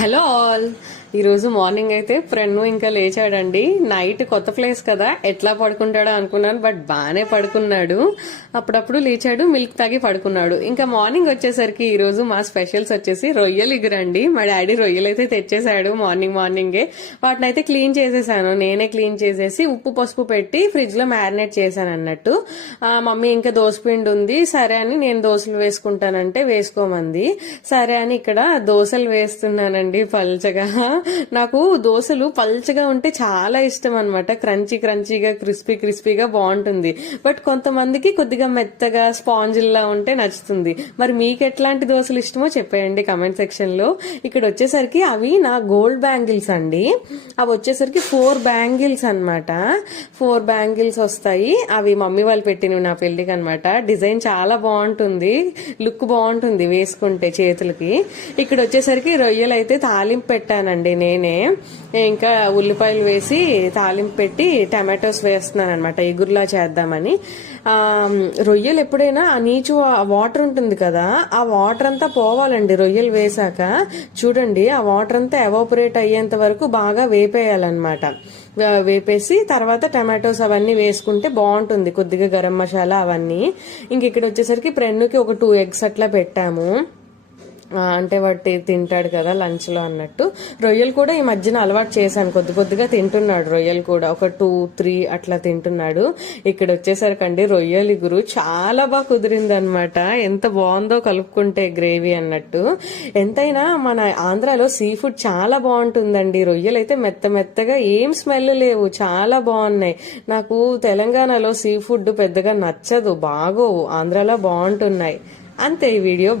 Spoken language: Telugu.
Hello all. ఈరోజు మార్నింగ్ అయితే ఫ్రెండ్ ఇంకా లేచాడండి. నైట్ కొత్త ప్లేస్ కదా ఎట్లా పడుకుంటాడో అనుకున్నాను, బట్ బాగానే పడుకున్నాడు. అప్పుడప్పుడు లేచాడు, మిల్క్ తాగి పడుకున్నాడు. ఇంకా మార్నింగ్ వచ్చేసరికి ఈ రోజు మా స్పెషల్స్ వచ్చేసి రొయ్యలు ఇగురండి. మా డాడీ రొయ్యలు అయితే తెచ్చేసాడు మార్నింగే. వాటిని అయితే క్లీన్ చేసేసాను, నేనే క్లీన్ చేసేసి ఉప్పు పసుపు పెట్టి ఫ్రిడ్జ్ లో మ్యారినేట్ చేశాను అన్నట్టు. మమ్మీ ఇంకా దోసపిండి ఉంది, సరే అని నేను దోశలు వేసుకుంటానంటే వేసుకోమంది. సరే అని ఇక్కడ దోశలు వేస్తున్నానండి పల్చగా. నాకు దోశలు పల్చగా ఉంటే చాలా ఇష్టం అనమాట. క్రంచీగా క్రిస్పీగా బాగుంటుంది. బట్ కొంతమందికి కొద్దిగా మెత్తగా స్పాంజిల్లా ఉంటే నచ్చుతుంది. మరి మీకు ఎట్లాంటి దోశలు ఇష్టమో చెప్పేయండి కమెంట్ సెక్షన్ లో. ఇక్కడ వచ్చేసరికి అవి నా గోల్డ్ బ్యాంగిల్స్ అండి. అవి వచ్చేసరికి 4 బ్యాంగిల్స్ అనమాట. 4 బ్యాంగిల్స్ వస్తాయి. అవి మమ్మీ వాళ్ళు పెట్టినవి నా పెళ్లికి అనమాట. డిజైన్ చాలా బాగుంటుంది, లుక్ బాగుంటుంది వేసుకుంటే చేతులకి. ఇక్కడ వచ్చేసరికి రొయ్యలు అయితే తాలింపు పెట్టానండి నేనే. ఇంకా ఉల్లిపాయలు వేసి తాలింపు పెట్టి టమాటోస్ వేస్తున్నాను అనమాట, ఎగురులా చేద్దామని. రొయ్యలు ఎప్పుడైనా ఆ నీచు వాటర్ ఉంటుంది కదా, ఆ వాటర్ అంతా పోవాలండి రొయ్యలు వేసాక. చూడండి, ఆ వాటర్ అంతా ఎవాపరేట్ అయ్యేంత వరకు బాగా వేపేయాలన్నమాట. వేపేసి తర్వాత టమాటోస్ అవన్నీ వేసుకుంటే బాగుంటుంది, కొద్దిగా గరం మసాలా అవన్నీ. ఇంక ఇక్కడ వచ్చేసరికి ప్రెన్నుకి ఒక 2 ఎగ్స్ అట్లా పెట్టాము. అంటే వాటి తింటాడు కదా లంచ్ లో అన్నట్టు. రొయ్యలు కూడా ఈ మధ్యన అలవాటు చేశాను, కొద్దిగా తింటున్నాడు రొయ్యలు కూడా. ఒక 2-3 అట్లా తింటున్నాడు. ఇక్కడ వచ్చేసరికండి రొయ్యలు ఇగురు చాలా బాగా కుదిరింది అనమాట. ఎంత బాగుందో కలుపుకుంటే గ్రేవీ అన్నట్టు. ఎంతైనా మన ఆంధ్రాలో సీ ఫుడ్ చాలా బాగుంటుందండి. రొయ్యలు అయితే మెత్తగా ఏం స్మెల్ లేవు, చాలా బాగున్నాయి. నాకు తెలంగాణలో సీ ఫుడ్ పెద్దగా నచ్చదు, బాగోవు. ఆంధ్రాలో బాగుంటున్నాయి. అంతే ఈ వీడియో.